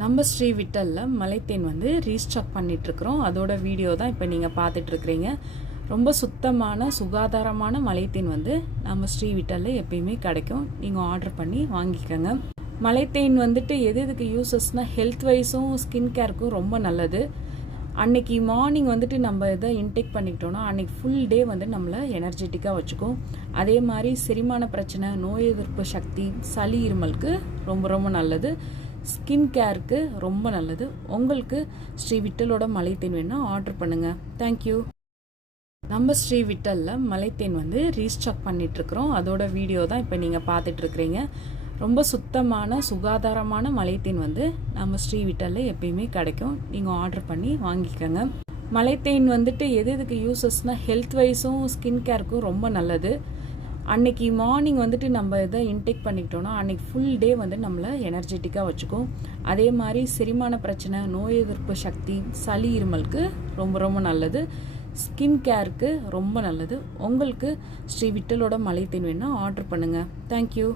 நம்ம ஸ்ரீ விட்டல்ல மலைத்தேன் வந்து ரீஸ்டாக் பண்ணிகிட்ருக்குறோம். அதோட வீடியோ தான் இப்போ நீங்கள் பார்த்துட்ருக்குறீங்க. ரொம்ப சுத்தமான சுகாதாரமான மலைத்தேன் வந்து நம்ம ஸ்ரீ விட்டலில் எப்பயுமே கிடைக்கும். நீங்கள் ஆர்டர் பண்ணி வாங்கிக்கோங்க. மலைத்தேன் வந்துட்டு எதுக்கு யூஸஸ்னால் ஹெல்த் வைஸும் ஸ்கின் கேருக்கும் ரொம்ப நல்லது. அன்னைக்கு மார்னிங் வந்துட்டு நம்ம இதை இன்டேக் பண்ணிக்கிட்டோன்னா அன்றைக்கி ஃபுல் டே வந்து நம்மளை எனர்ஜெட்டிக்காக வச்சுக்கும். அதே மாதிரி செரிமான பிரச்சனை, நோய் எதிர்ப்பு சக்தி, சளி இருமலுக்கு ரொம்ப ரொம்ப நல்லது. ஸ்கின் கேருக்கு ரொம்ப நல்லது. உங்களுக்கு ஸ்ரீ விட்டலோட மலைத்தேன் வேணால் ஆர்டர் பண்ணுங்கள். தேங்க்யூ. நம்ம ஸ்ரீ விட்டலில் மலைத்தேன் வந்து ரீஸ்டாக் பண்ணிகிட்ருக்குறோம். அதோட வீடியோ தான் இப்போ நீங்கள் பார்த்துட்ருக்குறீங்க. ரொம்ப சுத்தமான சுகாதாரமான மலைத்தேன் வந்து நம்ம ஸ்ரீ விட்டலில் எப்பயுமே கிடைக்கும். நீங்கள் ஆர்டர் பண்ணி வாங்கிக்கோங்க. மலைத்தேன் வந்துட்டு எதுக்கு யூஸஸ்னால் ஹெல்த் வைஸும் ஸ்கின் கேருக்கும் ரொம்ப நல்லது. அன்னைக்கு மார்னிங் வந்துட்டு நம்ம இதை இன்டேக் பண்ணிக்கிட்டோன்னா அன்றைக்கி ஃபுல் டே வந்து நம்மளை எனர்ஜெட்டிக்காக வச்சுக்கும். அதே மாதிரி செரிமான பிரச்சனை, நோய் எதிர்ப்பு சக்தி, சளி இருமலுக்கு ரொம்ப ரொம்ப நல்லது. ஸ்கின் கேருக்கு ரொம்ப நல்லது. உங்களுக்கு ஸ்ரீ விட்டலோட மலைத்தேன் வேணால் ஆர்டர் பண்ணுங்கள். தேங்க்யூ.